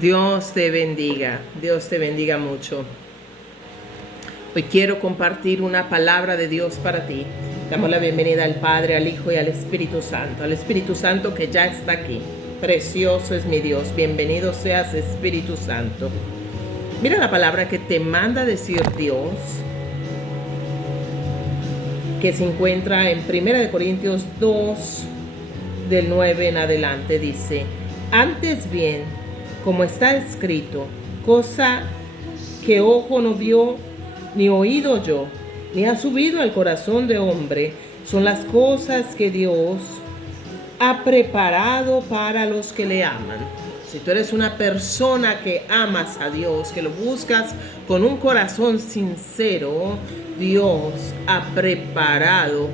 Dios te bendiga mucho. Hoy quiero compartir una palabra de Dios para ti. Damos la bienvenida al Padre, al Hijo y al Espíritu Santo que ya está aquí. Precioso es mi Dios, bienvenido seas Espíritu Santo. Mira la palabra que te manda decir Dios, que se encuentra en 1 Corintios 2, del 9 en adelante. Dice: antes bien, como está escrito, cosa que ojo no vio, ni oído oyó, ni ha subido al corazón de hombre, son las cosas que Dios ha preparado para los que le aman. Si tú eres una persona que amas a Dios, que lo buscas con un corazón sincero, Dios ha preparado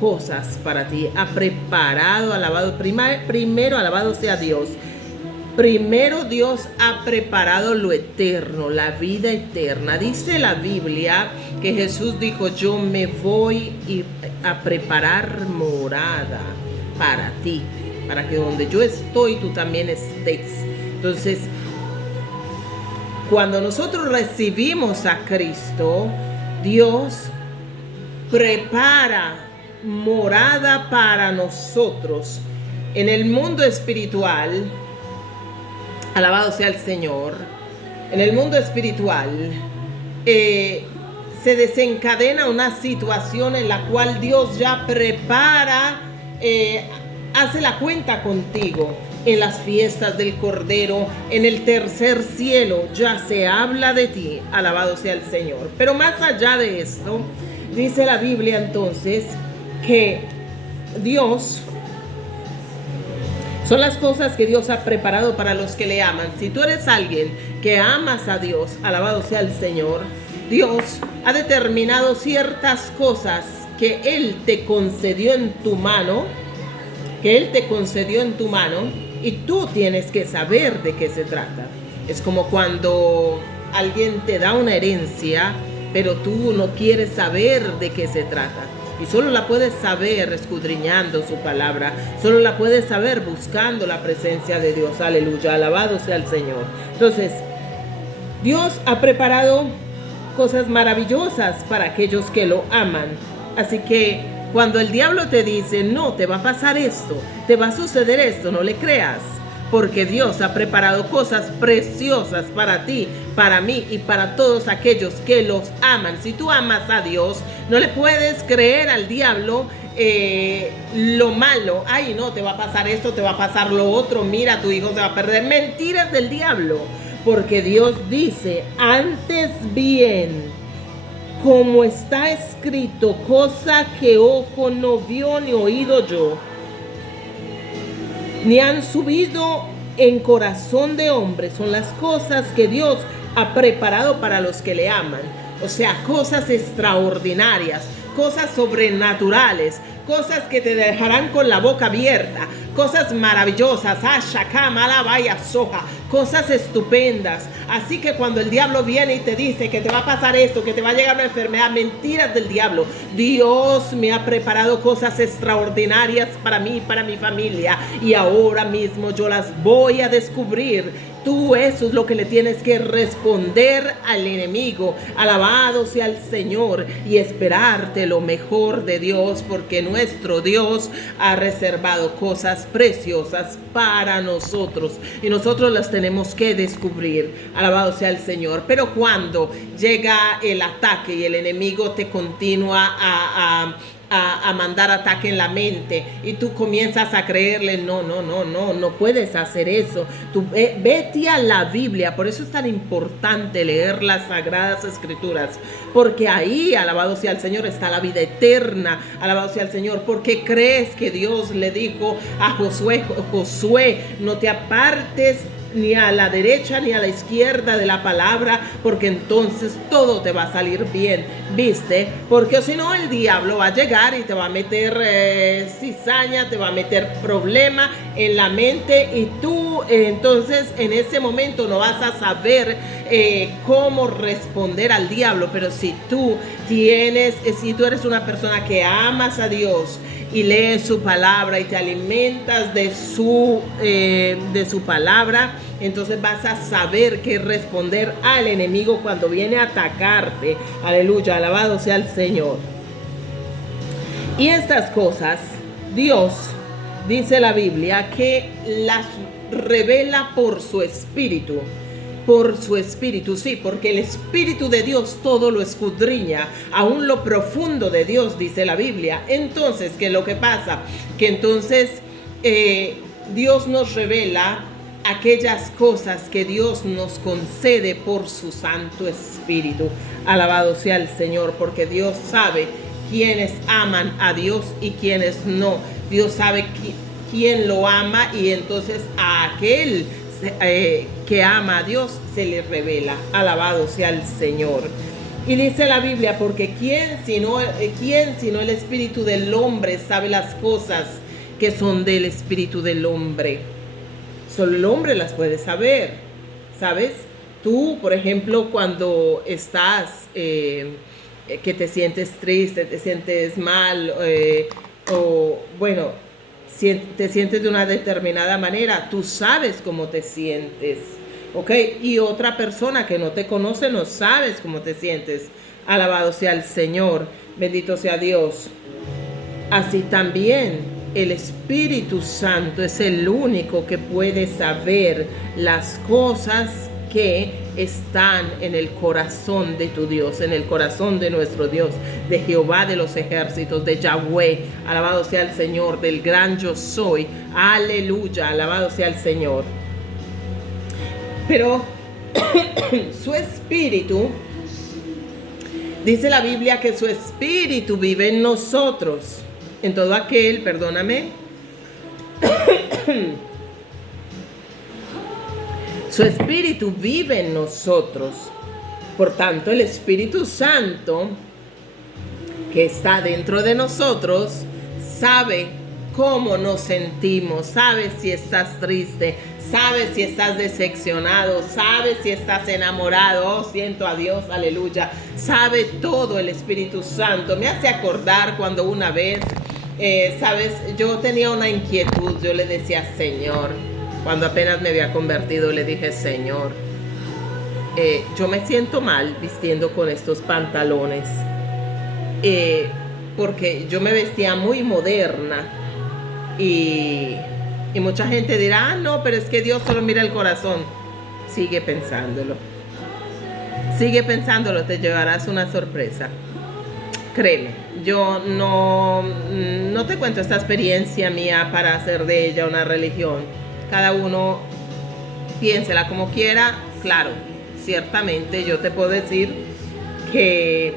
cosas para ti, ha preparado, primero alabado sea Dios. Primero Dios ha preparado lo eterno, la vida eterna. Dice la Biblia que Jesús dijo: yo me voy a preparar morada para ti, para que donde yo estoy tú también estés. Entonces, cuando nosotros recibimos a Cristo, Dios prepara morada para nosotros en el mundo espiritual. Alabado sea el Señor. En el mundo espiritual se desencadena una situación en la cual Dios ya prepara, hace la cuenta contigo. En las fiestas del Cordero, en el tercer cielo, ya se habla de ti. Alabado sea el Señor. Pero más allá de esto, dice la Biblia entonces que Dios... son las cosas que Dios ha preparado para los que le aman. Si tú eres alguien que amas a Dios, alabado sea el Señor, Dios ha determinado ciertas cosas que Él te concedió en tu mano, y tú tienes que saber de qué se trata. Es como cuando alguien te da una herencia, pero tú no quieres saber de qué se trata. Y solo la puedes saber escudriñando su palabra. Solo la puedes saber buscando la presencia de Dios. Aleluya, alabado sea el Señor. Entonces, Dios ha preparado cosas maravillosas para aquellos que lo aman. Así que cuando el diablo te dice: no, te va a pasar esto, te va a suceder esto, no le creas. Porque Dios ha preparado cosas preciosas para ti, para mí y para todos aquellos que los aman. Si tú amas a Dios, no le puedes creer al diablo lo malo. Ay, no, te va a pasar esto, te va a pasar lo otro. Mira, tu hijo se va a perder. Mentiras del diablo. Porque Dios dice: antes bien, como está escrito, cosa que ojo no vio ni oído yo, ni han subido en corazón de hombre, son las cosas que Dios ha preparado para los que le aman. O sea, cosas extraordinarias, cosas sobrenaturales, cosas que te dejarán con la boca abierta, cosas maravillosas, cosas estupendas. Así que cuando el diablo viene y te dice que te va a pasar esto, que te va a llegar una enfermedad, mentiras del diablo. Dios me ha preparado cosas extraordinarias para mí y para mi familia, y ahora mismo yo las voy a descubrir. Tú eso es lo que le tienes que responder al enemigo. Alabado sea el Señor, y esperarte lo mejor de Dios, porque nuestro Dios ha reservado cosas preciosas para nosotros y nosotros las tenemos que descubrir. Alabado sea el Señor. Pero cuando llega el ataque y el enemigo te continúa a mandar ataque en la mente y tú comienzas a creerle: no puedes hacer eso. Tú vete a la Biblia. Por eso es tan importante leer las Sagradas Escrituras, porque ahí, alabado sea el Señor, está la vida eterna. Alabado sea el Señor. Porque crees que Dios le dijo a Josué: no te apartes ni a la derecha ni a la izquierda de la palabra, porque entonces todo te va a salir bien, ¿viste? Porque si no, el diablo va a llegar y te va a meter cizaña, te va a meter problema en la mente, y tú entonces en ese momento no vas a saber cómo responder al diablo. Pero si tú eres una persona que amas a Dios y lees su palabra y te alimentas de su palabra, entonces vas a saber qué responder al enemigo cuando viene a atacarte. Aleluya, alabado sea el Señor. Y estas cosas, Dios, dice la Biblia, que las revela por su Espíritu. Por su Espíritu, sí, porque el Espíritu de Dios todo lo escudriña, aún lo profundo de Dios, dice la Biblia. Entonces, ¿qué es lo que pasa? Que entonces Dios nos revela aquellas cosas que Dios nos concede por su Santo Espíritu. Alabado sea el Señor, porque Dios sabe quiénes aman a Dios y quiénes no. Dios sabe quién lo ama, y entonces a aquel que ama a Dios se le revela. Alabado sea el Señor. Y dice la Biblia, porque ¿quién sino el espíritu del hombre sabe las cosas que son del espíritu del hombre? Solo el hombre las puede saber, ¿sabes? Tú, por ejemplo, cuando estás, que te sientes triste, te sientes mal, o bueno, si te sientes de una determinada manera, tú sabes cómo te sientes, ¿ok? Y otra persona que no te conoce no sabes cómo te sientes. Alabado sea el Señor, bendito sea Dios. Así también el Espíritu Santo es el único que puede saber las cosas que están en el corazón de tu Dios, en el corazón de nuestro Dios, de Jehová de los ejércitos, de Yahweh. Alabado sea el Señor, del gran yo soy. Aleluya, alabado sea el Señor. Pero su espíritu, dice la Biblia que su espíritu vive en nosotros, en todo aquel, perdóname, su espíritu vive en nosotros. Por tanto, el Espíritu Santo que está dentro de nosotros sabe cómo nos sentimos, sabe si estás triste, sabe si estás decepcionado, sabe si estás enamorado. Oh, siento a Dios, aleluya. Sabe todo el Espíritu Santo. Me hace acordar cuando una vez, sabes, yo tenía una inquietud. Yo le decía, Señor, cuando apenas me había convertido, le dije, Señor, yo me siento mal vistiendo con estos pantalones, porque yo me vestía muy moderna, y mucha gente dirá, ah, no, pero es que Dios solo mira el corazón. Sigue pensándolo, te llevarás una sorpresa. Créeme, yo no te cuento esta experiencia mía para hacer de ella una religión. Cada uno piénsela como quiera. Claro, ciertamente yo te puedo decir que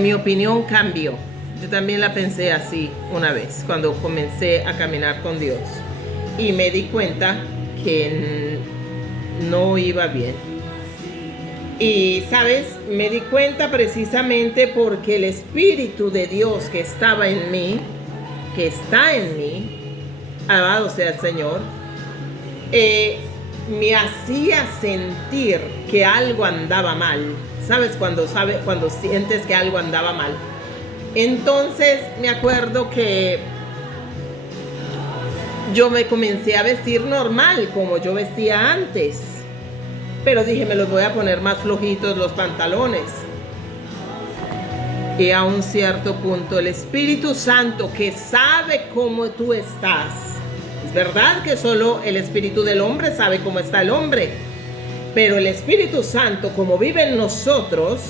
mi opinión cambió. Yo también la pensé así una vez cuando comencé a caminar con Dios, y me di cuenta que no iba bien. Y sabes, me di cuenta precisamente porque el Espíritu de Dios que estaba en mí, que está en mí, alabado sea el Señor, me hacía sentir que algo andaba mal. ¿Sabes? Cuando sientes que algo andaba mal. Entonces me acuerdo que yo me comencé a vestir normal, como yo vestía antes. Pero dije, me los voy a poner más flojitos los pantalones. Y a un cierto punto, el Espíritu Santo, que sabe cómo tú estás. Es verdad que solo el espíritu del hombre sabe cómo está el hombre, pero el Espíritu Santo, como vive en nosotros,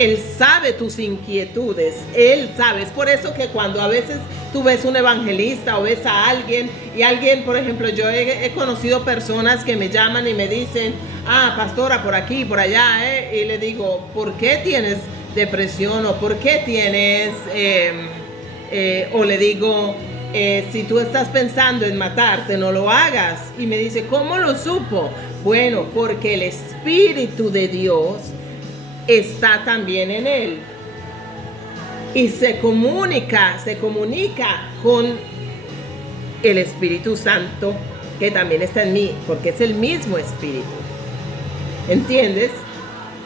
Él sabe tus inquietudes. Él sabe. Es por eso que cuando a veces tú ves un evangelista o ves a alguien, y alguien, por ejemplo, yo he conocido personas que me llaman y me dicen, ah, pastora, por aquí, por allá, y le digo, ¿por qué tienes depresión? ¿O por qué tienes, o le digo, si tú estás pensando en matarte, no lo hagas? Y me dice, ¿cómo lo supo? Bueno, porque el Espíritu de Dios está también en él, y se comunica con el Espíritu Santo que también está en mí, porque es el mismo Espíritu. ¿Entiendes?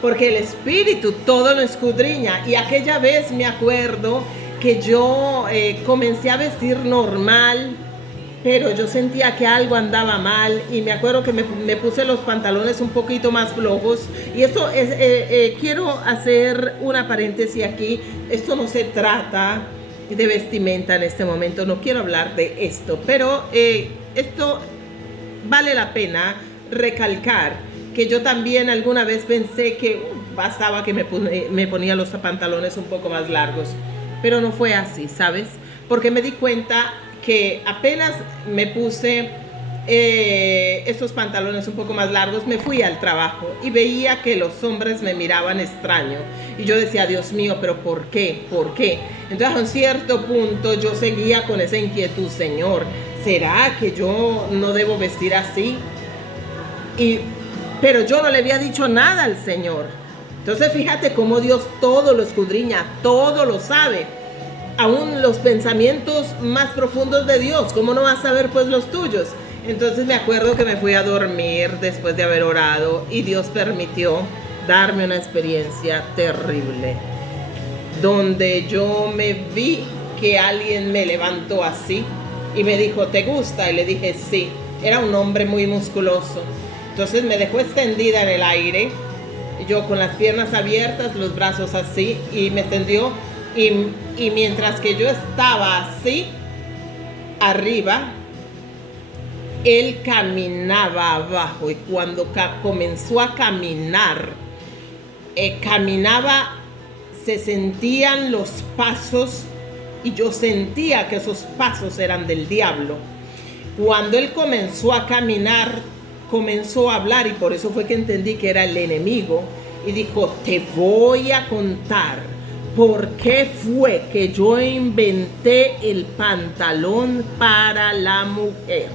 porque el Espíritu todo lo escudriña. Y aquella vez me acuerdo que yo comencé a vestir normal, pero yo sentía que algo andaba mal, y me acuerdo que me puse los pantalones un poquito más flojos. Y esto es, quiero hacer una paréntesis aquí. Esto no se trata de vestimenta en este momento, no quiero hablar de esto, pero esto vale la pena recalcar que yo también alguna vez pensé que bastaba que me ponía los pantalones un poco más largos, pero no fue así, ¿sabes? Porque me di cuenta que apenas me puse esos pantalones un poco más largos, me fui al trabajo y veía que los hombres me miraban extraño, y yo decía, Dios mío, pero ¿por qué? ¿Por qué? Entonces a un cierto punto yo seguía con esa inquietud, Señor, ¿será que yo no debo vestir así? Pero yo no le había dicho nada al Señor. Entonces fíjate cómo Dios todo lo escudriña, todo lo sabe, aún los pensamientos más profundos de Dios. ¿Cómo no vas a saber pues los tuyos? Entonces me acuerdo que me fui a dormir después de haber orado, y Dios permitió darme una experiencia terrible, donde yo me vi que alguien me levantó así y me dijo, ¿te gusta? Y le dije, sí. Era un hombre muy musculoso. Entonces me dejó extendida en el aire, yo con las piernas abiertas, los brazos así, y me extendió, y mientras que yo estaba así arriba, él caminaba abajo, y cuando comenzó a caminar, caminaba, se sentían los pasos, y yo sentía que esos pasos eran del diablo. Cuando él comenzó a caminar, comenzó a hablar, y por eso fue que entendí que era el enemigo, y dijo, te voy a contar por qué fue que yo inventé el pantalón para la mujer.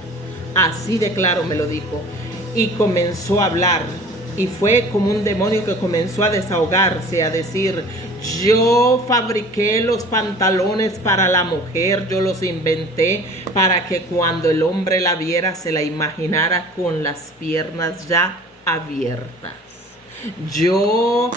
Así de claro me lo dijo, y comenzó a hablar, y fue como un demonio que comenzó a desahogarse, a decir, yo fabriqué los pantalones para la mujer, yo los inventé para que cuando el hombre la viera se la imaginara con las piernas ya abiertas. Yo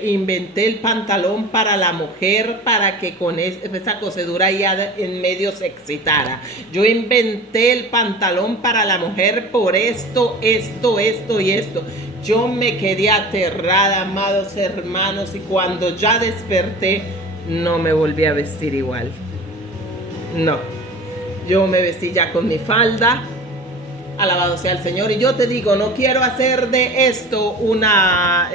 inventé el pantalón para la mujer para que con esa cosedura ya en medio se excitara. Yo inventé el pantalón para la mujer por esto y esto. Yo me quedé aterrada, amados hermanos, y cuando ya desperté, no me volví a vestir igual. No, yo me vestí ya con mi falda. Alabado sea el Señor. Y yo te digo, no quiero hacer de esto una...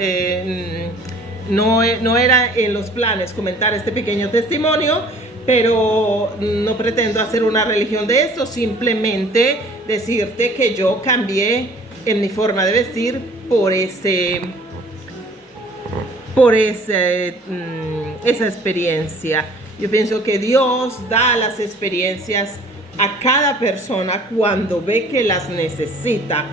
no era en los planes comentar este pequeño testimonio, pero no pretendo hacer una religión de esto. Simplemente decirte que yo cambié en mi forma de vestir por esa experiencia. Yo pienso que Dios da las experiencias a cada persona cuando ve que las necesita,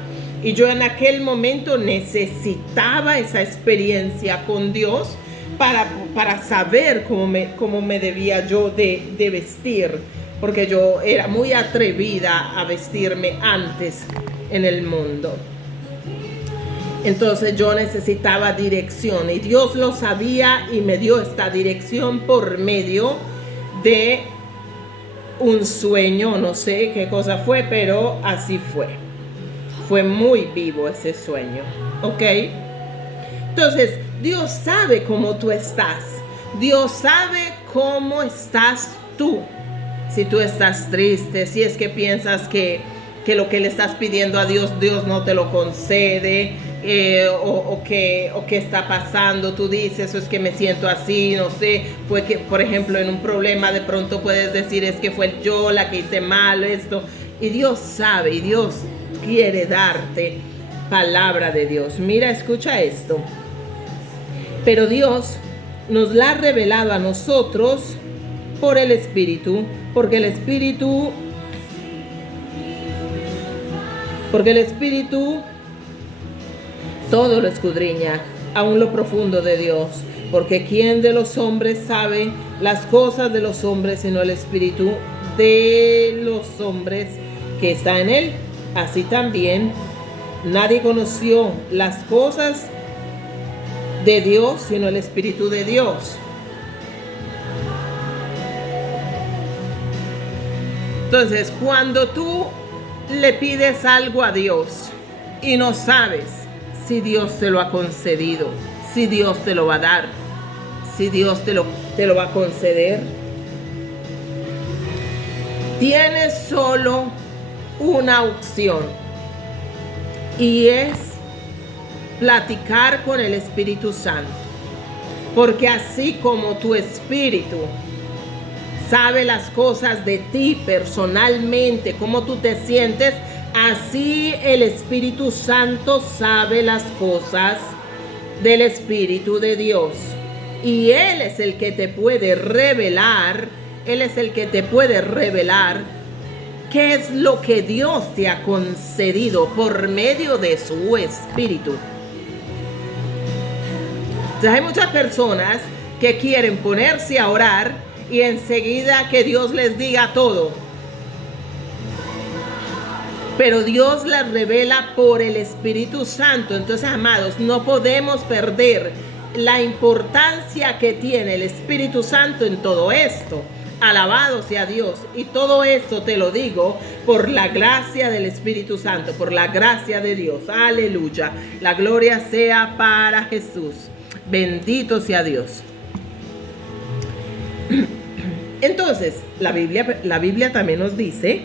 y yo en aquel momento necesitaba esa experiencia con Dios para saber cómo me debía yo de vestir, porque yo era muy atrevida a vestirme antes en el mundo. Entonces yo necesitaba dirección, y Dios lo sabía y me dio esta dirección por medio de un sueño. No sé qué cosa fue, pero así fue. Fue muy vivo ese sueño, ¿ok? Entonces, Dios sabe cómo tú estás. Dios sabe cómo estás tú. Si tú estás triste, si es que piensas que lo que le estás pidiendo a Dios, Dios no te lo concede, o qué está pasando, tú dices, o es que me siento así, no sé, fue que, por ejemplo, en un problema de pronto puedes decir, es que fue yo la que hice mal esto, y Dios sabe, y Dios quiere darte palabra de Dios. Mira, escucha esto. Pero Dios nos la ha revelado a nosotros por el Espíritu, porque el Espíritu todo lo escudriña, aún lo profundo de Dios. Porque ¿quién de los hombres sabe las cosas de los hombres sino el Espíritu de los hombres que está en él? Así también Nadie conoció las cosas de Dios sino el Espíritu de Dios. Entonces, cuando tú le pides algo a Dios y no sabes si Dios te lo ha concedido, si Dios te lo va a dar, si Dios te lo va a conceder, tienes solo una opción, y es platicar con el Espíritu Santo. Porque así como tu espíritu sabe las cosas de ti personalmente, cómo tú te sientes, así el Espíritu Santo sabe las cosas del Espíritu de Dios. Y Él es el que te puede revelar, Él es el que te puede revelar qué es lo que Dios te ha concedido por medio de su Espíritu. Entonces, hay muchas personas que quieren ponerse a orar y enseguida que Dios les diga todo. Pero Dios las revela por el Espíritu Santo. Entonces, amados, no podemos perder la importancia que tiene el Espíritu Santo en todo esto. Alabado sea Dios. Y todo esto te lo digo por la gracia del Espíritu Santo, por la gracia de Dios. Aleluya. La gloria sea para Jesús. Bendito sea Dios. Entonces, la Biblia también nos dice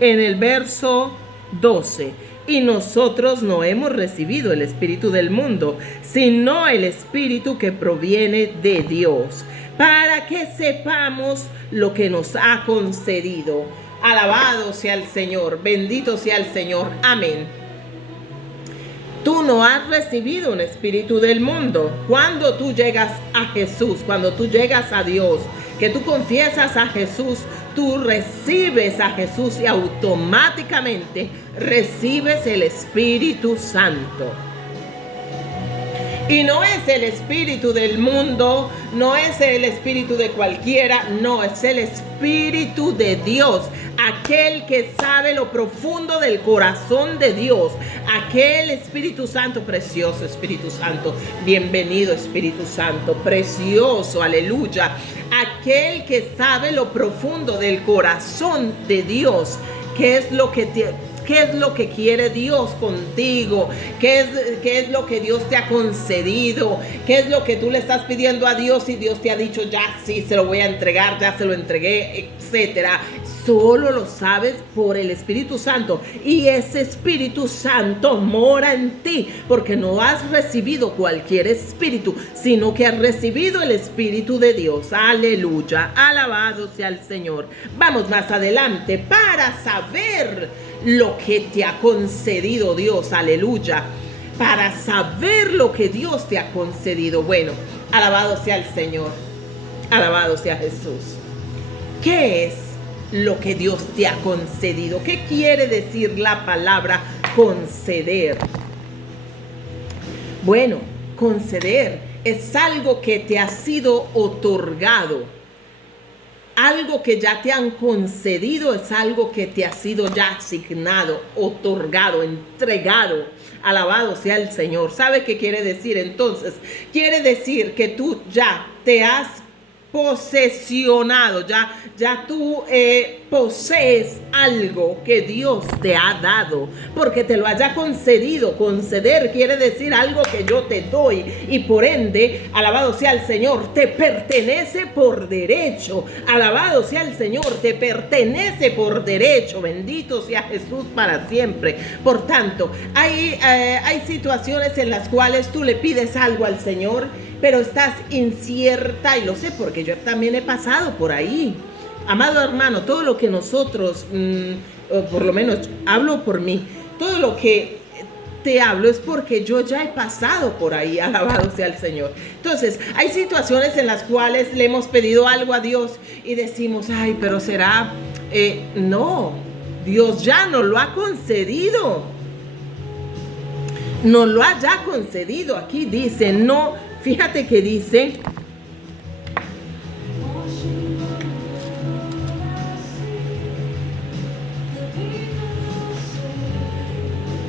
en el verso 12: y nosotros no hemos recibido el espíritu del mundo, sino el espíritu que proviene de Dios, para que sepamos lo que nos ha concedido. Alabado sea el Señor, bendito sea el Señor. Amén. Tú no has recibido un espíritu del mundo. Cuando tú llegas a Jesús, cuando tú llegas a Dios, que tú confiesas a Jesús, tú recibes a Jesús y automáticamente recibes el Espíritu Santo. Y no es el espíritu del mundo, no es el espíritu de cualquiera, no, es el Espíritu de Dios, aquel que sabe lo profundo del corazón de Dios, aquel Espíritu Santo, precioso Espíritu Santo, bienvenido Espíritu Santo, precioso, aleluya, aquel que sabe lo profundo del corazón de Dios, qué es lo que quiere Dios contigo, qué es lo que Dios te ha concedido, qué es lo que tú le estás pidiendo a Dios y Dios te ha dicho ya sí, se lo voy a entregar, ya se lo entregué, etcétera. Solo lo sabes por el Espíritu Santo, y ese Espíritu Santo mora en ti, porque no has recibido cualquier espíritu, sino que has recibido el Espíritu de Dios. Aleluya, alabado sea el Señor. Vamos más adelante para saber lo que te ha concedido Dios. Aleluya, para saber lo que Dios te ha concedido. Bueno, alabado sea el Señor, alabado sea Jesús. ¿Qué es lo que Dios te ha concedido? ¿Qué quiere decir la palabra conceder? Bueno, conceder es algo que te ha sido otorgado. Algo que ya te han concedido es algo que te ha sido ya asignado, otorgado, entregado. Alabado sea el Señor. ¿Sabe qué quiere decir entonces? Quiere decir que tú ya te has posesionado, ya tú posees algo que Dios te ha dado, porque te lo haya concedido. Conceder quiere decir algo que yo te doy, y por ende, alabado sea el Señor, te pertenece por derecho. Alabado sea el Señor, te pertenece por derecho. Bendito sea Jesús para siempre. Por tanto, hay situaciones en las cuales tú le pides algo al Señor, pero estás incierta, y lo sé porque yo también he pasado por ahí. Amado hermano, todo lo que nosotros, por lo menos hablo por mí, todo lo que te hablo es porque yo ya he pasado por ahí. Alabado sea el Señor. Entonces, hay situaciones en las cuales le hemos pedido algo a Dios y decimos, ay, pero será, no, Dios ya nos lo ha concedido. Nos lo ha ya concedido. Aquí dice, no, fíjate que dice,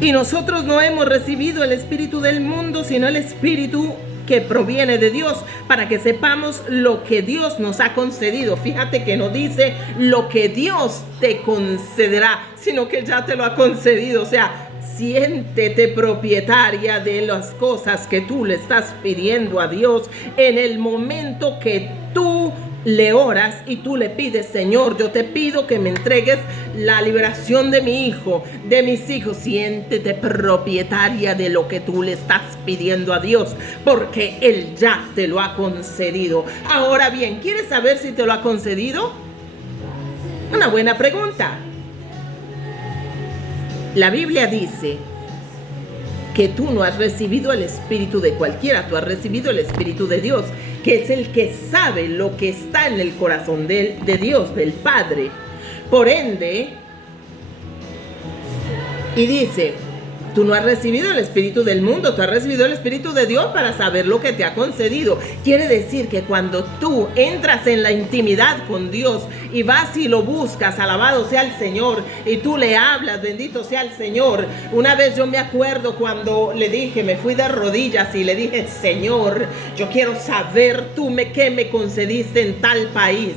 Y nosotros no hemos recibido el espíritu del mundo, sino el espíritu que proviene de Dios, para que sepamos lo que Dios nos ha concedido. Fíjate que no dice lo que Dios te concederá, sino que ya te lo ha concedido. O sea, siéntete propietaria de las cosas que tú le estás pidiendo a Dios en el momento que tú le oras y tú le pides: Señor, yo te pido que me entregues la liberación de mi hijo, de mis hijos. Siéntete propietaria de lo que tú le estás pidiendo a Dios, porque Él ya te lo ha concedido. Ahora bien, ¿quieres saber si te lo ha concedido? Una buena pregunta. La Biblia dice que tú no has recibido el espíritu de cualquiera, tú has recibido el espíritu de Dios, que es el que sabe lo que está en el corazón de Dios, del Padre. Por ende, y dice, tú no has recibido el espíritu del mundo, tú has recibido el espíritu de Dios para saber lo que te ha concedido. Quiere decir que cuando tú entras en la intimidad con Dios y vas y lo buscas, alabado sea el Señor, y tú le hablas, bendito sea el Señor. Una vez yo me acuerdo cuando le dije, me fui de rodillas y le dije: Señor, yo quiero saber qué me concediste en tal país.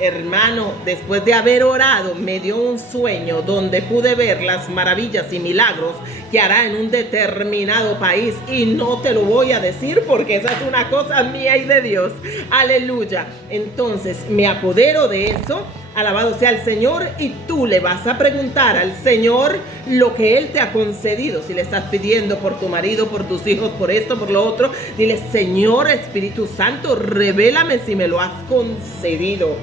Hermano, después de haber orado, me dio un sueño donde pude ver las maravillas y milagros que hará en un determinado país, y no te lo voy a decir porque esa es una cosa mía y de Dios. Aleluya. Entonces me apodero de eso, alabado sea el Señor, y tú le vas a preguntar al Señor lo que Él te ha concedido. Si le estás pidiendo por tu marido, por tus hijos, por esto, por lo otro, dile: Señor Espíritu Santo, revélame si me lo has concedido.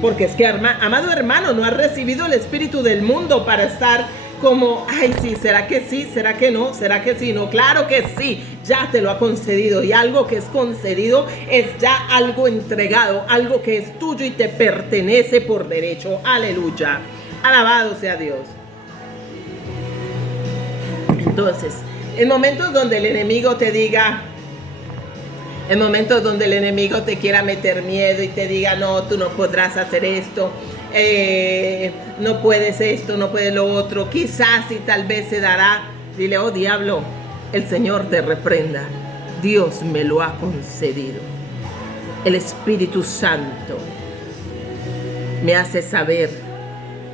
Porque es que, amado hermano, no has recibido el espíritu del mundo para estar como: ay, sí, ¿será que sí? ¿Será que no? ¿Será que sí? No, claro que sí, ya te lo ha concedido. Y algo que es concedido es ya algo entregado, algo que es tuyo y te pertenece por derecho. Aleluya. Alabado sea Dios. Entonces, en momentos donde el enemigo te diga, en momentos donde el enemigo te quiera meter miedo y te diga: no, tú no podrás hacer esto, no puedes esto, no puedes lo otro, quizás y tal vez se dará, dile: oh diablo, el Señor te reprenda, Dios me lo ha concedido. El Espíritu Santo me hace saber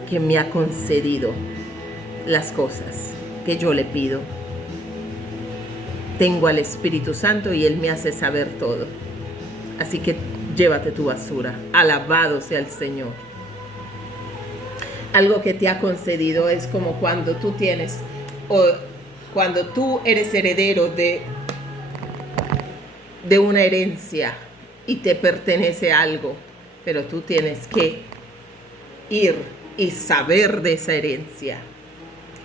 que me ha concedido las cosas que yo le pido. Tengo al Espíritu Santo y Él me hace saber todo. Así que llévate tu basura. Alabado sea el Señor. Algo que te ha concedido es como cuando tú tienes, o cuando tú eres heredero de una herencia y te pertenece algo, pero tú tienes que ir y saber de esa herencia,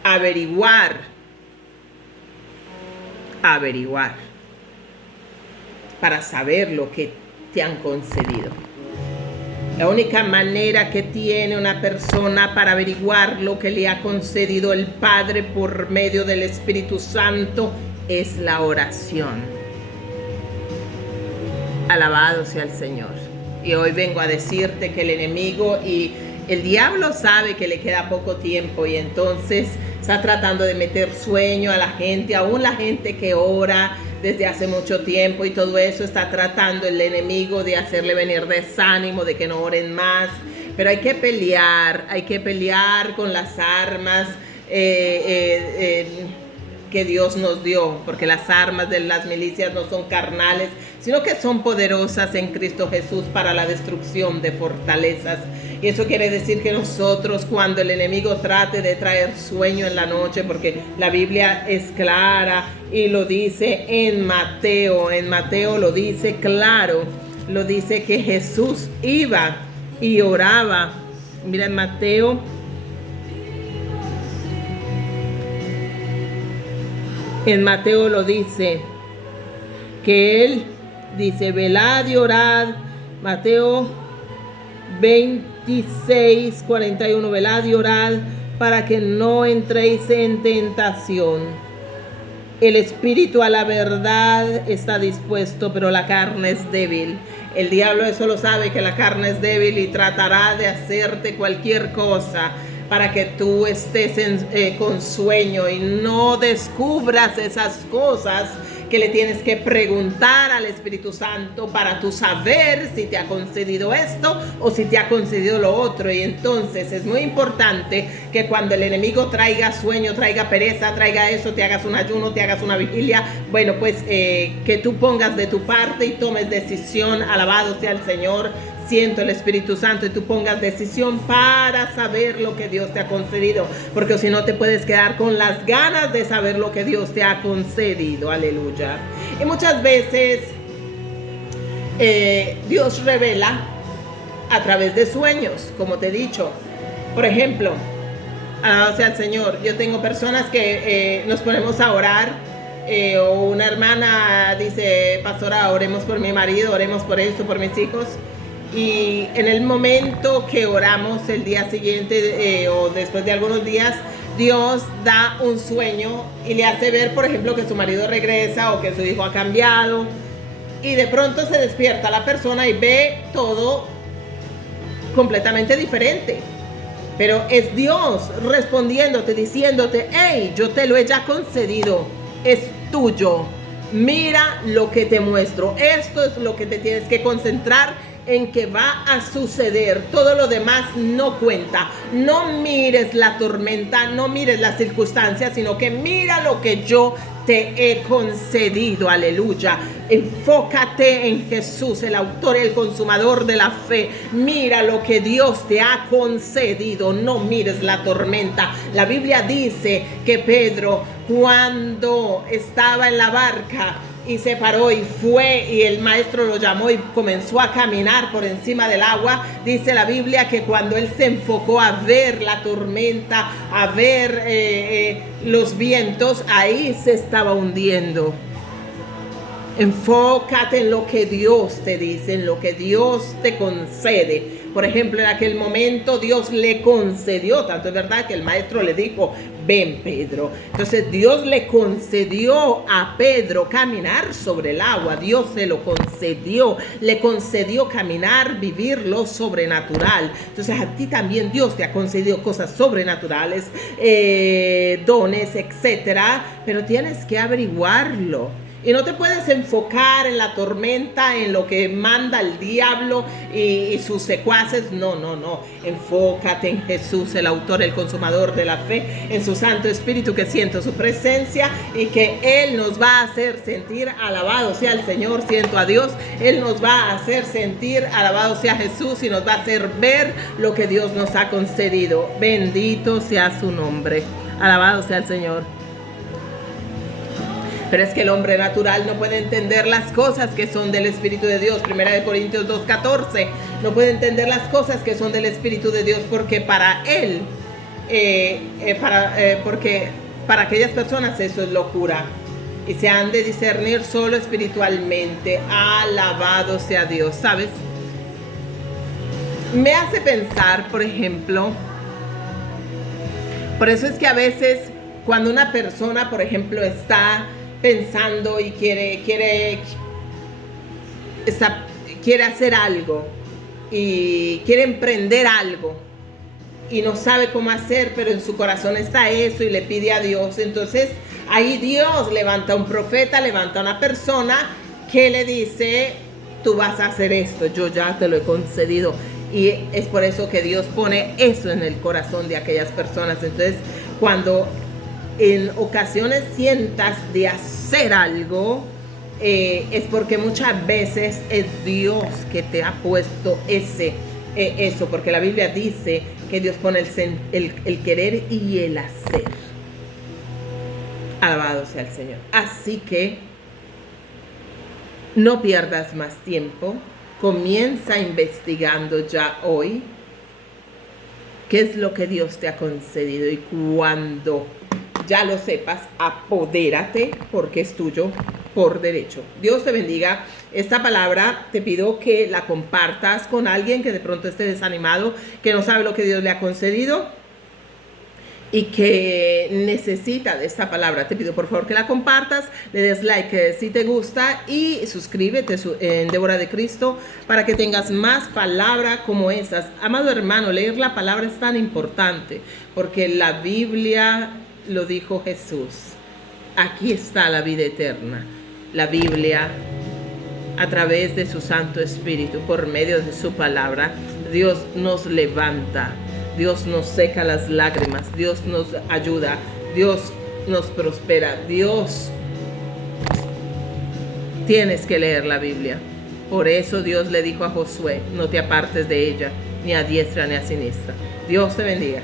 averiguar para saber lo que te han concedido. La única manera que tiene una persona para averiguar lo que le ha concedido el Padre por medio del Espíritu Santo es la oración. Alabado sea el Señor. Y hoy vengo a decirte que el enemigo y el diablo sabe que le queda poco tiempo, y entonces está tratando de meter sueño a la gente, aún la gente que ora desde hace mucho tiempo y todo eso. Está tratando el enemigo de hacerle venir desánimo, de que no oren más. Pero hay que pelear con las armas que Dios nos dio, porque las armas de las milicias no son carnales, sino que son poderosas en Cristo Jesús para la destrucción de fortalezas. Y eso quiere decir que nosotros, cuando el enemigo trate de traer sueño en la noche, porque la Biblia es clara y lo dice en Mateo lo dice claro, lo dice que Jesús iba y oraba. Mira en Mateo lo dice, que Él dice: velad y orad. Mateo 26:41, velad y orad para que no entréis en tentación. El espíritu a la verdad está dispuesto, pero la carne es débil. El diablo eso lo sabe, que la carne es débil, y tratará de hacerte cualquier cosa para que tú estés con sueño y no descubras esas cosas que le tienes que preguntar al Espíritu Santo para tú saber si te ha concedido esto o si te ha concedido lo otro. Y entonces es muy importante que cuando el enemigo traiga sueño, traiga pereza, traiga eso, te hagas un ayuno, te hagas una vigilia, bueno, pues que tú pongas de tu parte y tomes decisión. Alabado sea el Señor. Siento el Espíritu Santo y tú pongas decisión para saber lo que Dios te ha concedido, porque si no te puedes quedar con las ganas de saber lo que Dios te ha concedido. Aleluya. Y muchas veces Dios revela a través de sueños, como te he dicho. Por ejemplo, alabado sea el Señor, yo tengo personas que nos ponemos a orar, o una hermana dice: pastora, oremos por mi marido, oremos por esto, por mis hijos. Y en el momento que oramos, el día siguiente o después de algunos días, Dios da un sueño y le hace ver, por ejemplo, que su marido regresa o que su hijo ha cambiado. Y de pronto se despierta la persona y ve todo completamente diferente. Pero es Dios respondiéndote, diciéndote: hey, yo te lo he ya concedido, es tuyo. Mira lo que te muestro. Esto es lo que te tienes que concentrar en que va a suceder. Todo lo demás no cuenta. No mires la tormenta, no mires las circunstancias, sino que mira lo que yo te he concedido. Aleluya. Enfócate en Jesús, el autor y el consumador de la fe. Mira lo que Dios te ha concedido. No mires la tormenta. La Biblia dice que Pedro, cuando estaba en la barca y se paró y fue, y el maestro lo llamó y comenzó a caminar por encima del agua, dice la Biblia que cuando él se enfocó a ver la tormenta, a ver los vientos, ahí se estaba hundiendo. Enfócate en lo que Dios te dice, en lo que Dios te concede. Por ejemplo, en aquel momento Dios le concedió, tanto es verdad que el maestro le dijo: ven, Pedro. Entonces Dios le concedió a Pedro caminar sobre el agua. Dios se lo concedió, le concedió caminar, vivir lo sobrenatural. Entonces a ti también Dios te ha concedido cosas sobrenaturales, dones, etcétera, pero tienes que averiguarlo. Y no te puedes enfocar en la tormenta, en lo que manda el diablo y sus secuaces. No. Enfócate en Jesús, el autor, el consumador de la fe, en su Santo Espíritu, que siento su presencia y que Él nos va a hacer sentir, alabado sea el Señor, siento a Dios. Él nos va a hacer sentir, alabado sea Jesús, y nos va a hacer ver lo que Dios nos ha concedido. Bendito sea su nombre. Alabado sea el Señor. Pero es que el hombre natural no puede entender las cosas que son del Espíritu de Dios. 1 Corintios 2:14. No puede entender las cosas que son del Espíritu de Dios, porque para él, porque para aquellas personas eso es locura. Y se han de discernir solo espiritualmente. Alabado sea Dios. ¿Sabes? Me hace pensar, por ejemplo, por eso es que a veces cuando una persona, por ejemplo, está pensando y quiere hacer algo y quiere emprender algo y no sabe cómo hacer, pero en su corazón está eso y le pide a Dios. Entonces ahí Dios levanta un profeta, levanta una persona que le dice: tú vas a hacer esto, yo ya te lo he concedido. Y es por eso que Dios pone eso en el corazón de aquellas personas. Entonces, cuando en ocasiones sientas de hacer algo, es porque muchas veces es Dios que te ha puesto eso, porque la Biblia dice que Dios pone el querer y el hacer. Alabado sea el Señor. Así que no pierdas más tiempo, comienza investigando ya hoy qué es lo que Dios te ha concedido, y cuando ya lo sepas, apodérate, porque es tuyo por derecho. Dios te bendiga. Esta palabra te pido que la compartas con alguien que de pronto esté desanimado, que no sabe lo que Dios le ha concedido. y que necesita de esta palabra. Te pido por favor que la compartas, le des like si te gusta y suscríbete en Débora de Cristo para que tengas más palabra como esas. Amado hermano, leer la palabra es tan importante porque la Biblia lo dijo Jesús. Aquí está la vida eterna. La Biblia, a través de su Santo Espíritu, por medio de su palabra, Dios nos levanta. Dios nos seca las lágrimas, Dios nos ayuda, Dios nos prospera. Dios, tienes que leer la Biblia. Por eso Dios le dijo a Josué, no te apartes de ella, ni a diestra ni a siniestra. Dios te bendiga.